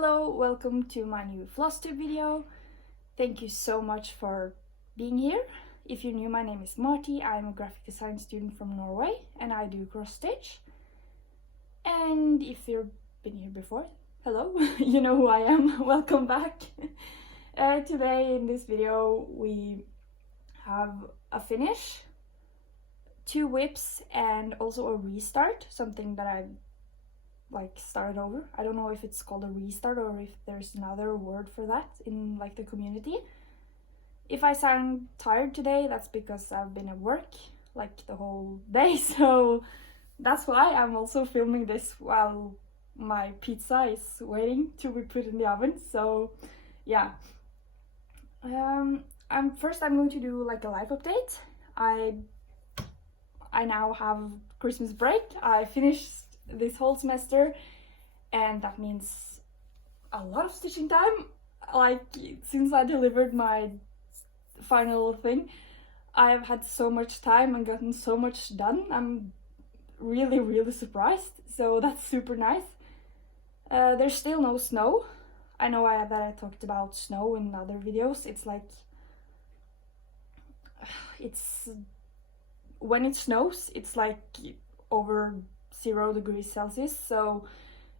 Hello, welcome to my new Flosstube video. Thank you so much for being here. If you're new, my name is Marty. I'm a graphic design student from Norway and I do cross stitch. And if you've been here before, hello, you know who I am. Welcome back. Today in this video we have a finish, 2 whips and also a restart, something that I've started over. I don't know if it's called a restart or if there's another word for that in the community. If I sound tired today, that's because I've been at work the whole day, so that's why I'm also filming this while my pizza is waiting to be put in the oven. So yeah, I'm going to do a life update. I now have Christmas break. I finished this whole semester and that means a lot of stitching time. Since I delivered my final thing, I've had so much time and gotten so much done. I'm really surprised, so that's super nice. There's still no snow. I know that I talked about snow in other videos. It's when it snows, it's over 0 degrees Celsius, so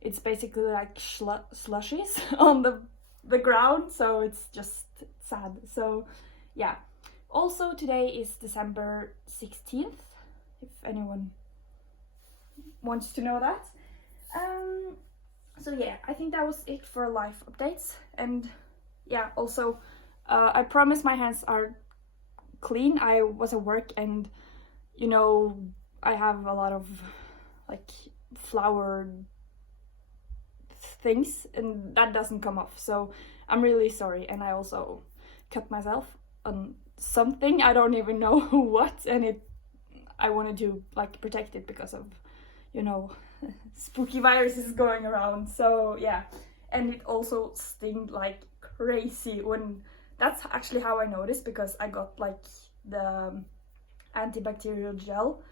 it's basically slushies on the ground, so it's just sad. So yeah, also today is December 16th, if anyone wants to know that. So yeah, I think that was it for life updates. And yeah, also I promise my hands are clean. I was at work and I have a lot of flower things and that doesn't come off, so I'm really sorry. And I also cut myself on something, I don't even know what, and I wanted to protect it because of spooky viruses going around. So yeah, and it also stinged like crazy. When that's actually how I noticed, because I got the antibacterial gel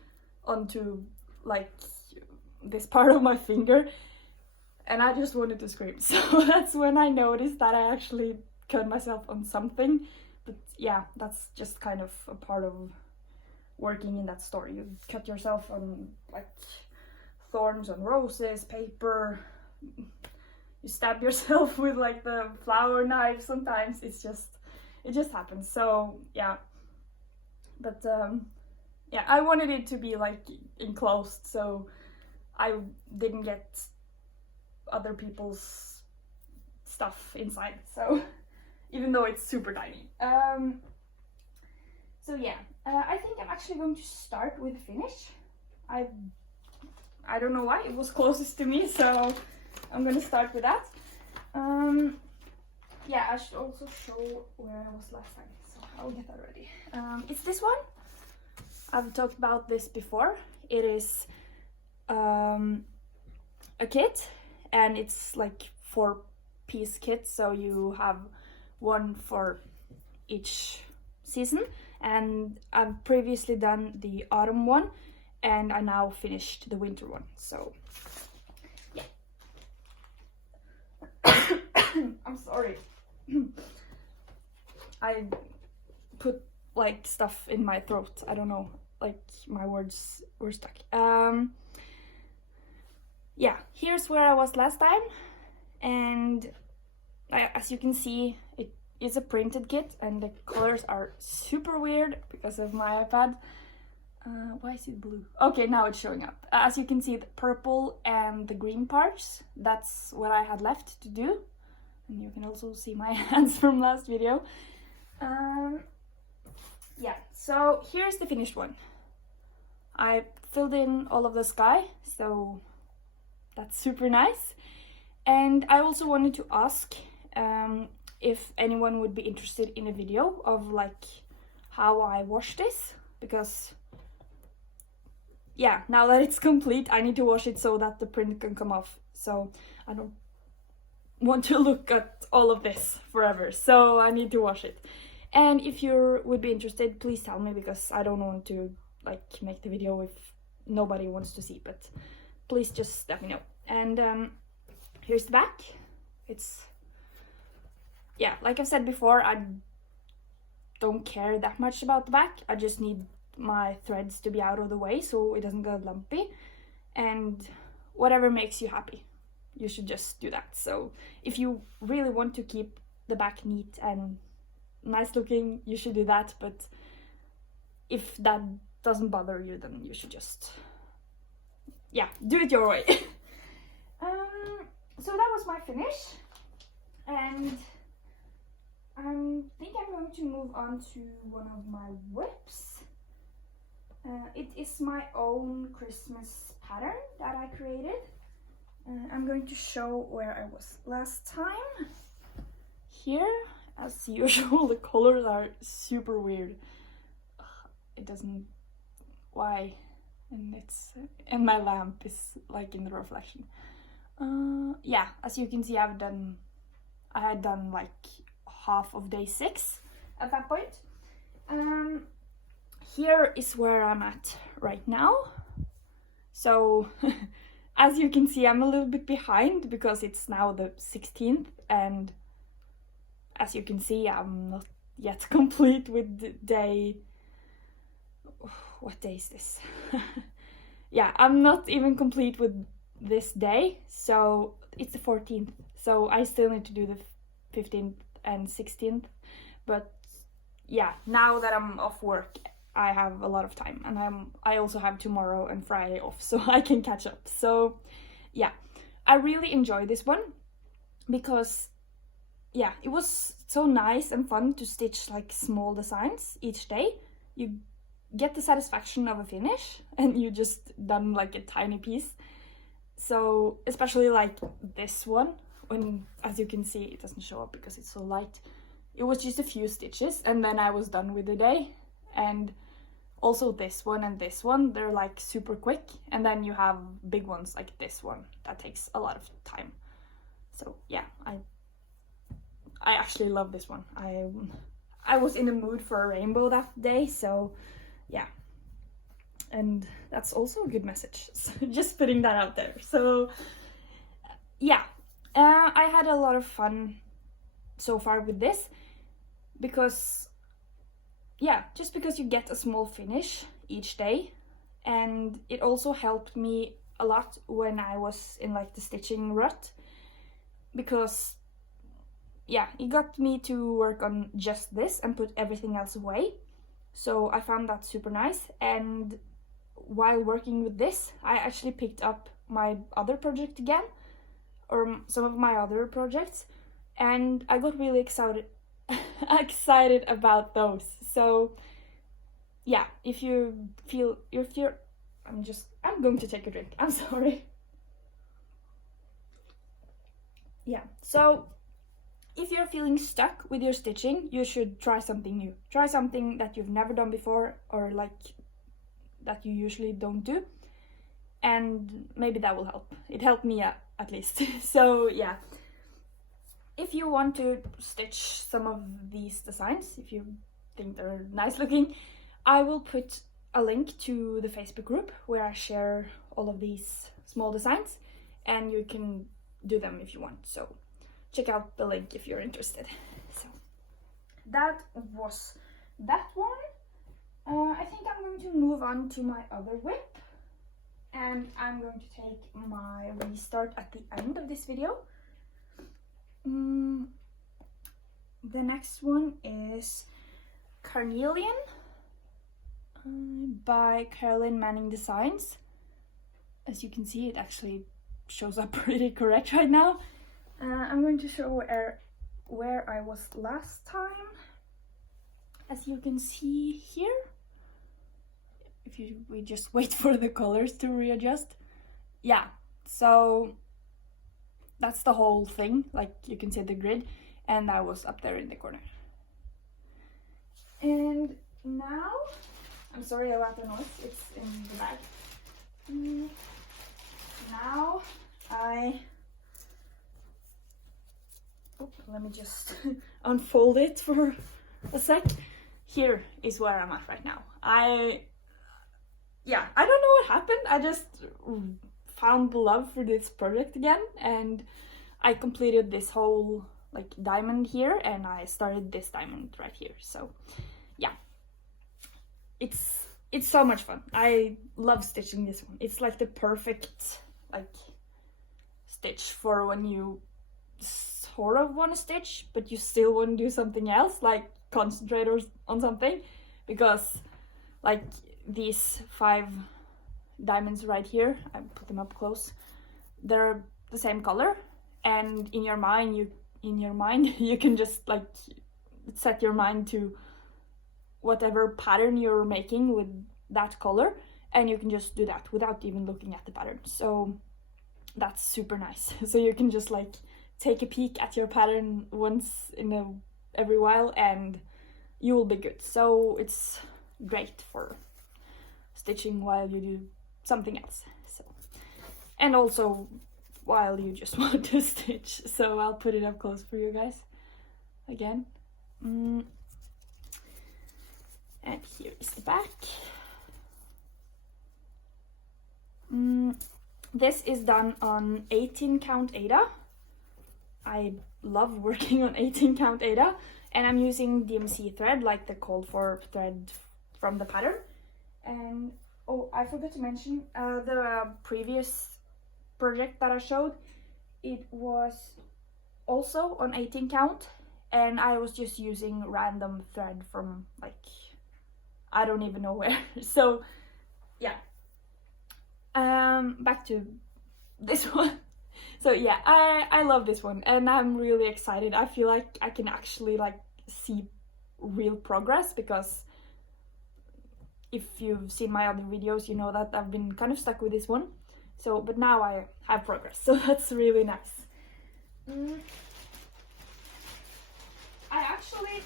onto this part of my finger and I just wanted to scream. So that's when I noticed that I actually cut myself on something. But yeah, that's just kind of a part of working in that store. You cut yourself on thorns on roses, paper, you stab yourself with the flower knife sometimes. It just happens. So yeah, but yeah, I wanted it to be enclosed, so I didn't get other people's stuff inside, so even though it's super tiny. So yeah, I think I'm actually going to start with the finish. I don't know why, it was closest to me, so I'm gonna start with that. Yeah, I should also show where I was last time, so I'll get that ready. It's this one. I've talked about this before. It is a kit, and it's 4-piece kit, so you have one for each season. And I've previously done the autumn one, and I now finished the winter one. So yeah. I'm sorry. I put stuff in my throat. I don't know, my words were stuck. Yeah, here's where I was last time, and as you can see, it is a printed kit and the colors are super weird because of my iPad. Why is it blue? Okay, now it's showing up. As you can see, the purple and the green parts, that's what I had left to do. And you can also see my hands from last video. Yeah, so here's the finished one. I filled in all of the sky, so that's super nice. And I also wanted to ask if anyone would be interested in a video of how I wash this, because yeah, now that it's complete, I need to wash it so that the print can come off. So I don't want to look at all of this forever, so I need to wash it. And if you would be interested, please tell me, because I don't want to make the video if nobody wants to see, but please just let me know. And here's the back. It's, yeah, like I've said before, I don't care that much about the back. I just need my threads to be out of the way so it doesn't get lumpy, and whatever makes you happy, you should just do that. So if you really want to keep the back neat and nice looking, you should do that, but if that doesn't bother you, then you should just, yeah, do it your way. So that was my finish, and I think I'm going to move on to one of my whips. It is my own Christmas pattern that I created. I'm going to show where I was last time. Here, as usual, the colors are super weird. It doesn't, why? And my lamp is like in the reflection. Yeah, as you can see, I had done like half of day 6 at that point. Here is where I'm at right now. So as you can see, I'm a little bit behind because it's now the 16th, and as you can see, I'm not yet complete with day, what day is this? Yeah, I'm not even complete with this day, so it's the 14th, so I still need to do the 15th and 16th, but yeah, now that I'm off work, I have a lot of time, and I also have tomorrow and Friday off, so I can catch up. So yeah, I really enjoy this one because, yeah, it was so nice and fun to stitch like small designs each day. You get the satisfaction of a finish, and you just done like a tiny piece. So especially like this one, when, as you can see, it doesn't show up because it's so light. It was just a few stitches and then I was done with the day. And also this one and this one, they're like super quick. And then you have big ones like this one that takes a lot of time. So yeah, I actually love this one. I was in the mood for a rainbow that day, so yeah. And that's also a good message. So just putting that out there. So yeah, I had a lot of fun so far with this because, yeah, just because you get a small finish each day, and it also helped me a lot when I was in like the stitching rut, because yeah, it got me to work on just this and put everything else away. So I found that super nice, and while working with this, I actually picked up my other project again, or some of my other projects, and I got really excited about those. So yeah, if you're I'm going to take a drink, I'm sorry. Yeah, so if you're feeling stuck with your stitching, you should try something new. Try something that you've never done before, or like that you usually don't do, and maybe that will help. It helped me at least. So yeah, if you want to stitch some of these designs, if you think they're nice looking, I will put a link to the Facebook group where I share all of these small designs, and you can do them if you want. So check out the link if you're interested. So that was that one. I think I'm going to move on to my other whip, and I'm going to take my restart at the end of this video. The next one is Carnelian by Carolyn Manning Designs. As you can see, it actually shows up pretty correct right now. I'm going to show where I was last time. As you can see here, we just wait for the colors to readjust. Yeah, so that's the whole thing. Like, you can see the grid, and I was up there in the corner. And now, I'm sorry about the noise, it's in the bag. Now let me just unfold it for a sec. Here is where I'm at right now. I don't know what happened. I just found the love for this project again, and I completed this whole like diamond here, and I started this diamond right here. So yeah, it's so much fun. I love stitching this one. It's like the perfect like stitch for when you sort of want to stitch but you still want to do something else, like concentrate on something, because like these 5 diamonds right here, I put them up close, they're the same color, and in your mind you can just like set your mind to whatever pattern you're making with that color, and you can just do that without even looking at the pattern. So that's super nice. So you can just like take a peek at your pattern once in every while and you will be good. So it's great for stitching while you do something else. So, and also while you just want to stitch. So I'll put it up close for you guys again. And here is the back. This is done on 18 count Ada. I love working on 18 count Ada, and I'm using DMC thread, like the called for thread from the pattern. And oh, I forgot to mention the previous project that I showed, it was also on 18 count, and I was just using random thread from like I don't even know where. So yeah, back to this one. So yeah, I love this one, and I'm really excited. I feel like I can actually like see real progress, because if you've seen my other videos, you know that I've been kind of stuck with this one. So, but now I have progress, so that's really nice. I actually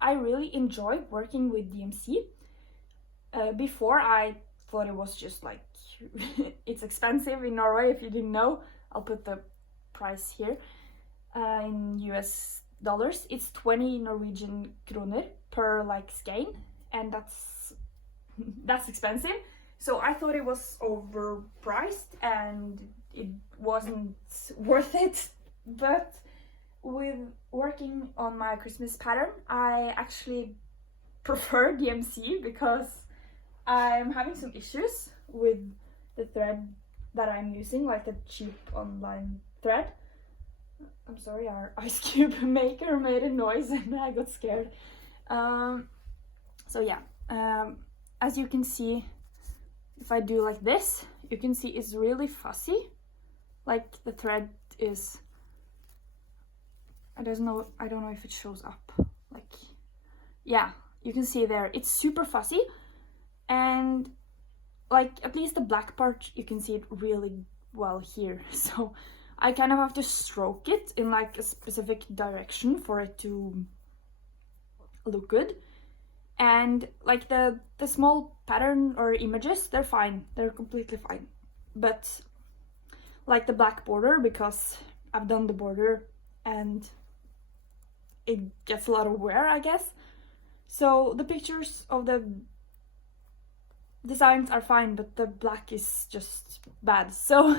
I really enjoy working with DMC. Before I thought it was just like it's expensive in Norway. If you didn't know, I'll put the price here in US dollars. It's 20 Norwegian kroner per like skein, and that's expensive. So I thought it was overpriced and it wasn't worth it. But with working on my Christmas pattern, I actually prefer DMC, because I'm having some issues with the thread that I'm using, like a cheap online thread. I'm sorry, our ice cube maker made a noise and I got scared. So yeah, as you can see, if I do like this, you can see it's really fussy. Like the thread is, I don't know if it shows up. Like, yeah, you can see there, it's super fussy. And like at least the black part, you can see it really well here. So I kind of have to stroke it in like a specific direction for it to look good. And like the small pattern or images, they're fine, they're completely fine. But like the black border, because I've done the border and it gets a lot of wear, I guess. So the pictures of the designs are fine, but the black is just bad. So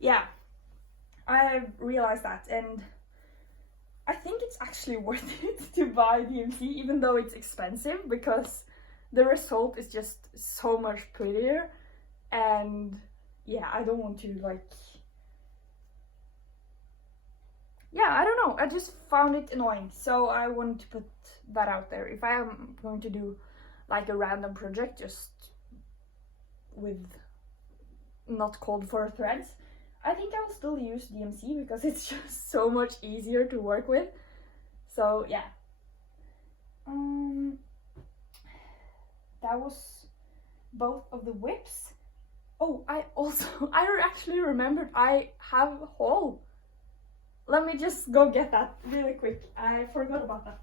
yeah, I realized that, and I think it's actually worth it to buy DMC, even though it's expensive, because the result is just so much prettier. And yeah, I don't want to like, yeah, I don't know, I just found it annoying, so I wanted to put that out there. If I am going to do like a random project just with not called for threads, I think I'll still use DMC, because it's just so much easier to work with. So yeah, that was both of the whips. Oh, I actually remembered I have a haul. Let me just go get that really quick. I forgot about that.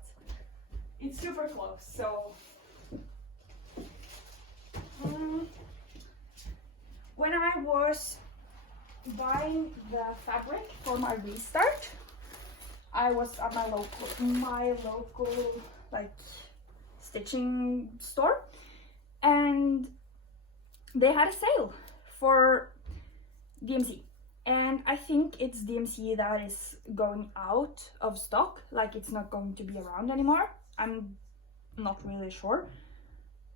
It's super close, so when I was buying the fabric for my restart, I was at my local like stitching store, and they had a sale for DMC. and I think it's DMC that is going out of stock, like it's not going to be around anymore. I'm not really sure,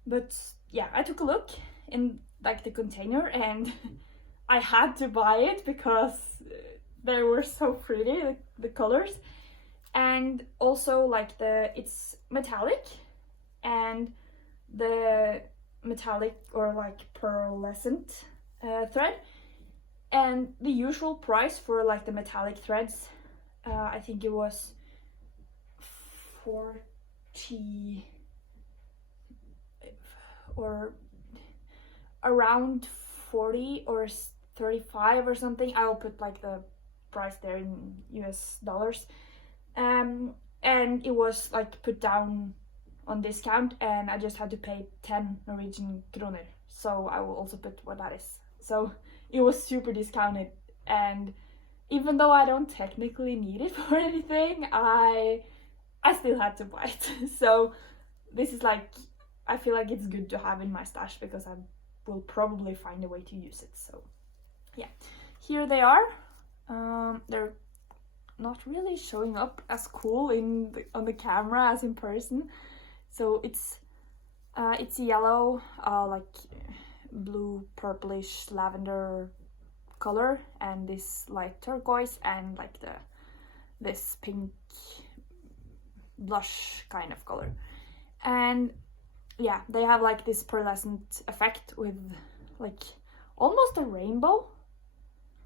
but yeah, I took a look in like the container and I had to buy it because they were so pretty, the colors. And also like it's metallic, and the metallic or like pearlescent thread, and the usual price for like the metallic threads, I think it was 40 or around 40 or 35 or something. I'll put like the price there in US dollars. And it was like put down on discount, and I just had to pay 10 Norwegian kroner. So I will also put what that is. So it was super discounted, and even though I don't technically need it for anything, I still had to buy it. So this is like, I feel like it's good to have in my stash because I will probably find a way to use it. So yeah, here they are. They're not really showing up as cool on the camera as in person. So it's yellow, like blue, purplish, lavender color, and this light turquoise, and like this pink blush kind of color. And yeah, they have like this pearlescent effect with like almost a rainbow.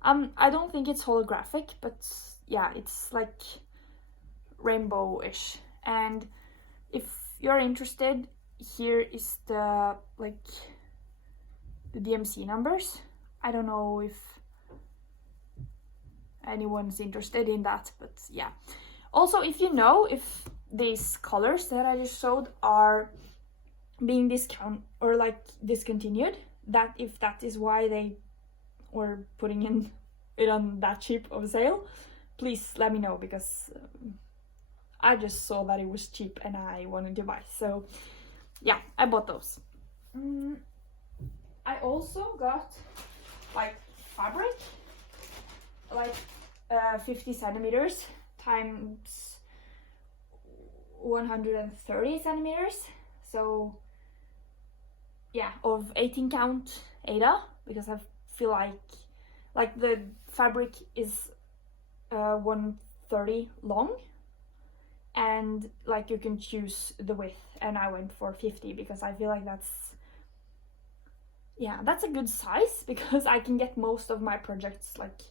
I don't think it's holographic, but yeah, it's like rainbow-ish. And if you're interested, here is the DMC numbers. I don't know if anyone's interested in that, but yeah. Also, if you know if these colors that I just showed are being discontinued, that if that is why they were putting it on that cheap of a sale, please let me know, because I just saw that it was cheap and I wanted to buy. So yeah, I bought those. I also got like fabric, like 50 centimeters times 130 centimeters. So yeah, of 18 count Ada, because I feel like the fabric is 130 long, and like you can choose the width, and I went for 50 because I feel like that's a good size, because I can get most of my projects, like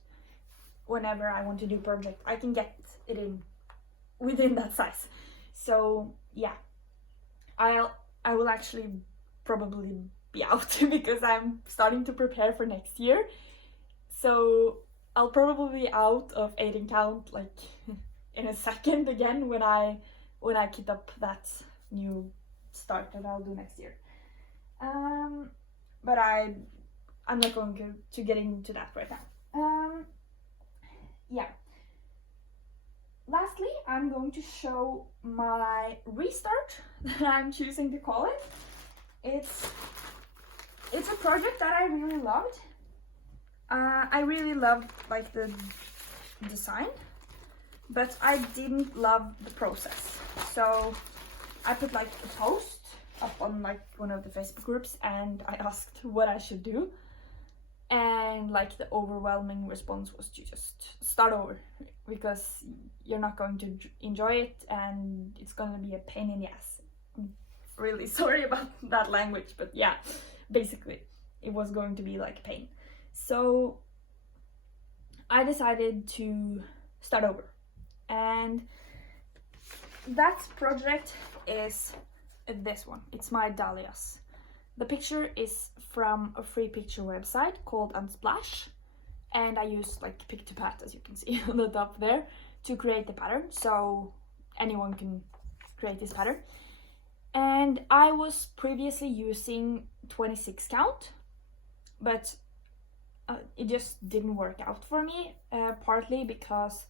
whenever I want to do project, I can get it within that size. So yeah, I will actually probably be out because I'm starting to prepare for next year. So I'll probably be out of 18 count like in a second again when I kit up that new start that I'll do next year. But I'm not going to get into that right now. Yeah. Lastly, I'm going to show my restart that I'm choosing to call it. It's a project that I really loved. I really loved like the design, but I didn't love the process. So I put like a post up on like one of the Facebook groups, and I asked what I should do, and like the overwhelming response was to just start over, because you're not going to enjoy it and it's going to be a pain in the ass. I'm really sorry about that language, but yeah, basically it was going to be like pain. So I decided to start over, and that project is this one. It's my dahlias. The picture is from a free picture website called Unsplash, and I used like Pick2Pat, as you can see on the top there, to create the pattern, so anyone can create this pattern. And I was previously using 26 count, but it just didn't work out for me, partly because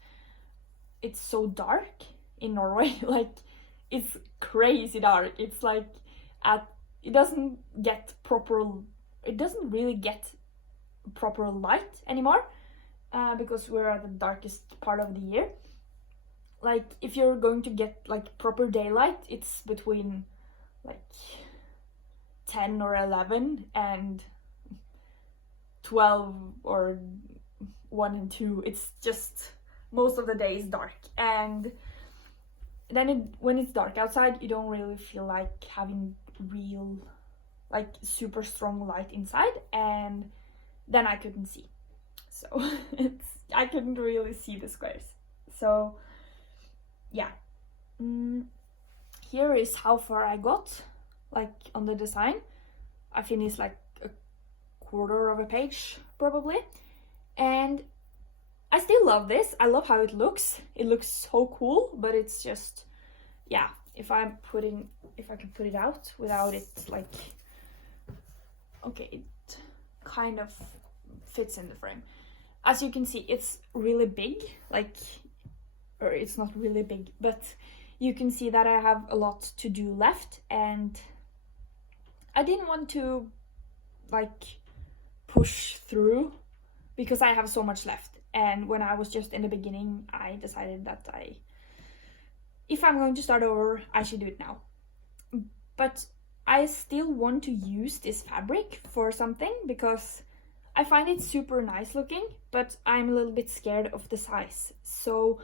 it's so dark in Norway. Like, it's crazy dark. It's like it doesn't really get proper light anymore. because we're at the darkest part of the year. Like, if you're going to get like proper daylight, it's between like 10 or 11 and 12 or 1 and 2. It's just most of the day is dark, and then when it's dark outside, you don't really feel like having real, like, super strong light inside, and then I couldn't see, so I couldn't really see the squares. So yeah, here is how far I got, like, on the design. I finished like a quarter of a page probably, and I still love this. I love how it looks. It looks so cool, but it's just, yeah, if I can put it out without it, like, okay, it kind of fits in the frame. As you can see, it's really big, like, or it's not really big, but you can see that I have a lot to do left, and I didn't want to, like, push through because I have so much left. And when I was just in the beginning, I decided that if I'm going to start over, I should do it now. But I still want to use this fabric for something because I find it super nice looking, but I'm a little bit scared of the size. So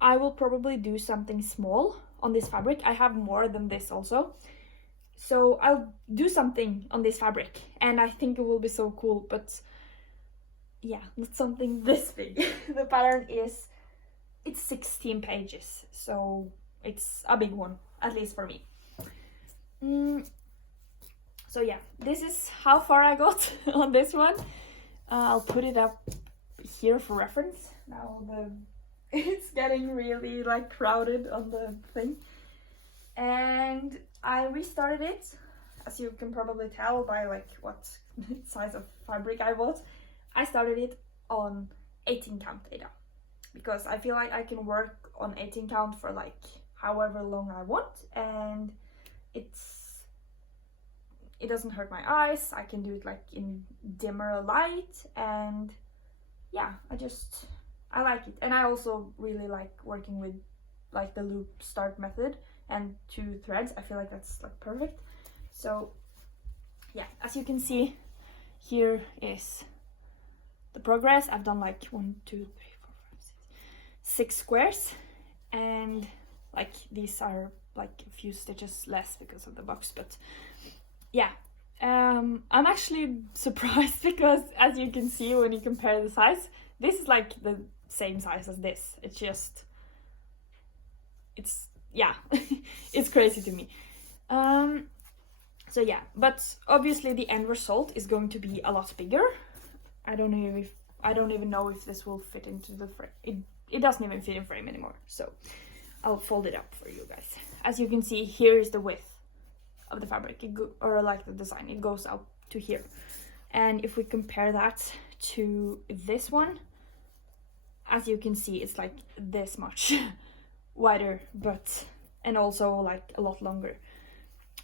I will probably do something small on this fabric. I have more than this also. So I'll do something on this fabric, and I think it will be so cool, but yeah, not something this big. The pattern it's 16 pages, so it's a big one, at least for me. So yeah, this is how far I got on this one. I'll put it up here for reference. Now it's getting really, like, crowded on the thing. And I restarted it, as you can probably tell by, like, what size of fabric I bought. I started it on 18 count data because I feel like I can work on 18 count for, like, however long I want, and it doesn't hurt my eyes. I can do it, like, in dimmer light, and yeah, I like it. And I also really like working with, like, the loop start method and 2 threads. I feel like that's, like, perfect. So yeah, as you can see, here is the progress. I've done like 1, 2, 3, 4, 5, 6 squares, and like these are like a few stitches less because of the box, but yeah, I'm actually surprised because, as you can see when you compare the size, this is like the same size as this. It's yeah, it's crazy to me. So yeah, but obviously the end result is going to be a lot bigger. I don't even know if this will fit into the frame. It doesn't even fit in frame anymore, so I'll fold it up for you guys. As you can see, here is the width of the fabric, or like the design, it goes out to here. And if we compare that to this one, as you can see, it's like this much wider, but and also like a lot longer.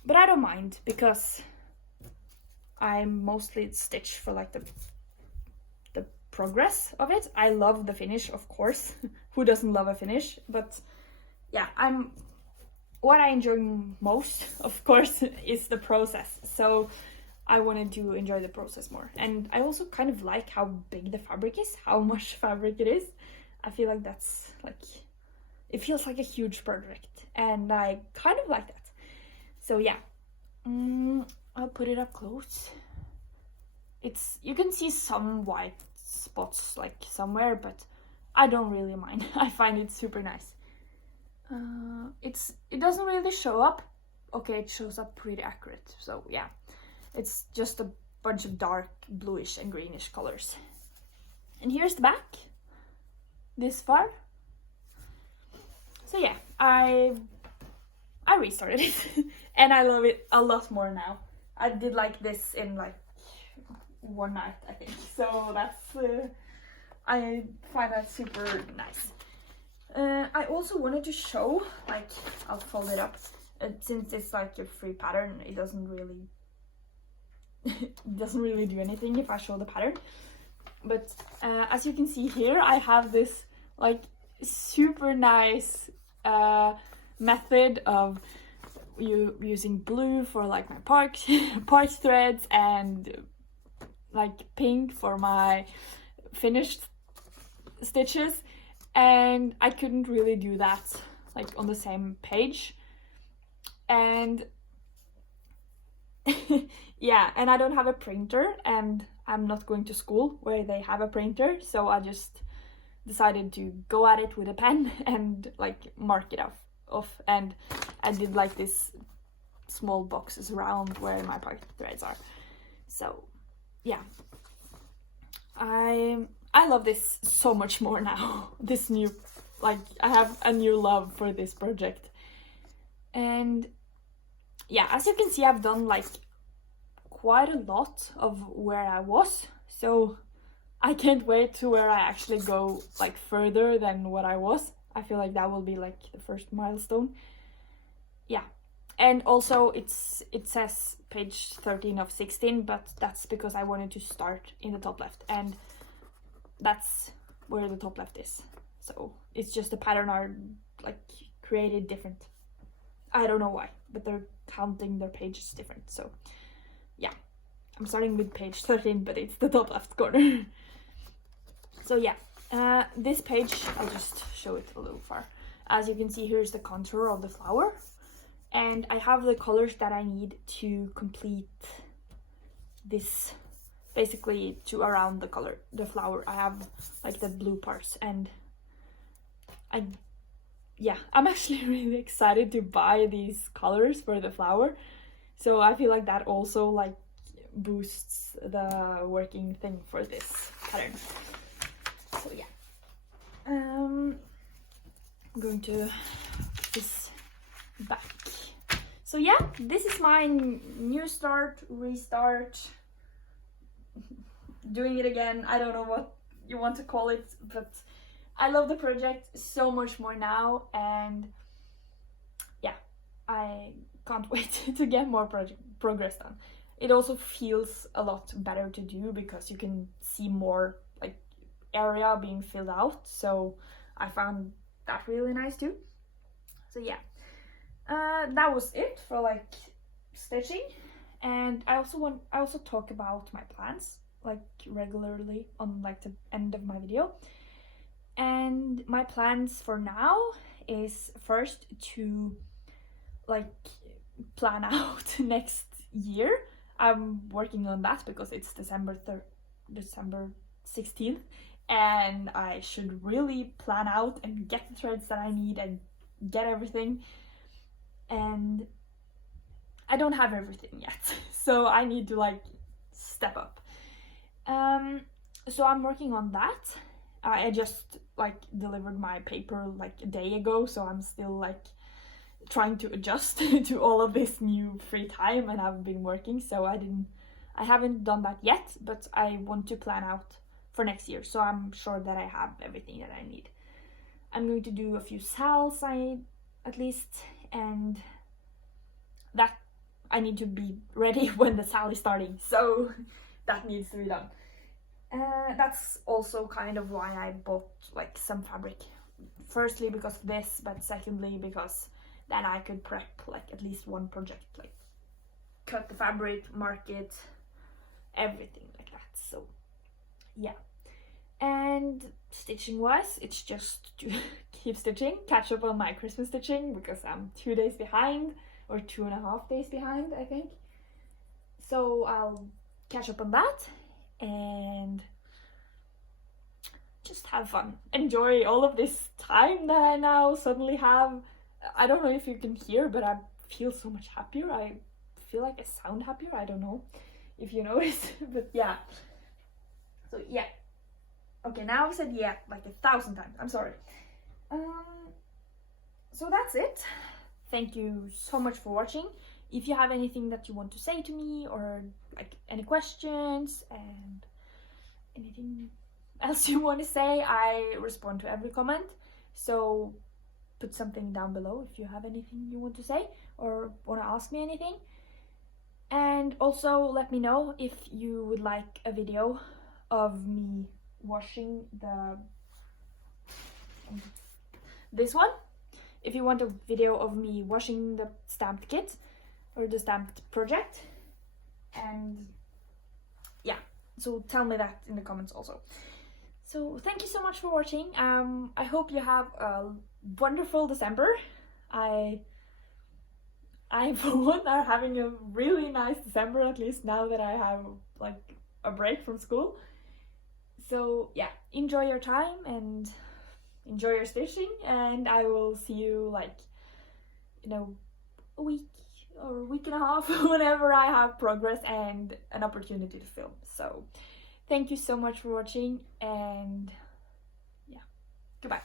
But I don't mind because I'm mostly stitched for like the progress of it. I love the finish, of course. Who doesn't love a finish? But yeah, what I enjoy most, of course, is the process. So I wanted to enjoy the process more. And I also kind of like how big the fabric is, how much fabric it is. I feel like that's like, it feels like a huge project, and I kind of like that. So yeah, I'll put it up close. You can see some white spots like somewhere, but I don't really mind. I find it super nice. It doesn't really show up. Okay, it shows up pretty accurate. So yeah, it's just a bunch of dark bluish and greenish colors. And here's the back, this far. So yeah, I restarted it and I love it a lot more now. I did like this in like one night, I think. So that's I find that super nice. I also wanted to show, like, I'll fold it up, since it's like a free pattern, it doesn't really do anything if I show the pattern. But as you can see here, I have this like super nice method of using blue for like my parch threads and like pink for my finished stitches, and I couldn't really do that like on the same page. And yeah, and I don't have a printer, and I'm not going to school where they have a printer, so I just decided to go at it with a pen and like mark it off, and I did like this small boxes around where my parch threads are. So yeah, I love this so much more now. This new, like, I have a new love for this project. And yeah, as you can see, I've done like quite a lot of where I was, so I can't wait to where I actually go like further than what I was. I feel like that will be like the first milestone. Yeah, and also it says page 13 of 16, but that's because I wanted to start in the top left, and that's where the top left is. So it's just the pattern are like created different. I don't know why, but they're counting their pages different. So yeah, I'm starting with page 13, but it's the top left corner. So yeah, this page, I'll just show it a little far. As you can see, here's the contour of the flower, and I have the colors that I need to complete this, basically to around the flower. I have like the blue parts, and I'm actually really excited to buy these colors for the flower. So I feel like that also like boosts the working thing for this pattern. So yeah, I'm going to put this back. So yeah, this is my new start, restart, doing it again. I don't know what you want to call it, but I love the project so much more now, and yeah, I can't wait to get more progress done. It also feels a lot better to do because you can see more like area being filled out, so I found that really nice too. So yeah, that was it for like stitching, and I also talk about my plans like regularly on like the end of my video. And my plans for now is first to like plan out next year. I'm working on that because it's December 16th, and I should really plan out and get the threads that I need and get everything. And I don't have everything yet, so I need to like step up. So I'm working on that. I just like delivered my paper like a day ago, so I'm still like trying to adjust to all of this new free time, and I've been working, so I haven't done that yet, but I want to plan out for next year, so I'm sure that I have everything that I need. I'm going to do a few sals at least, and that I need to be ready when the sal is starting, so that needs to be done. That's also kind of why I bought like some fabric. Firstly because of this, but secondly because then I could prep like at least one project, like cut the fabric, mark it, everything like that. So yeah, and stitching wise, it's just to keep stitching, catch up on my Christmas stitching because I'm 2 days behind, or 2.5 days behind I think. So I'll catch up on that and just have fun, enjoy all of this time that I now suddenly have. I don't know if you can hear, but I feel so much happier. I feel like I sound happier. I don't know if you noticed, but yeah. So yeah, okay, now I've said yeah like 1,000 times, I'm sorry. So that's it. Thank you so much for watching. If you have anything that you want to say to me, or like any questions and anything else you want to say, I respond to every comment. So put something down below if you have anything you want to say or want to ask me anything. And also let me know if you would like a video of me washing this one. If you want a video of me washing the stamped kit or the stamped project, and yeah, so tell me that in the comments also. So thank you so much for watching. I hope you have a wonderful December. I for one are having a really nice December, at least now that I have like a break from school. So yeah, enjoy your time and enjoy your stitching, and I will see you like, you know, a week or a week and a half whenever I have progress and an opportunity to film. So thank you so much for watching, and yeah, goodbye.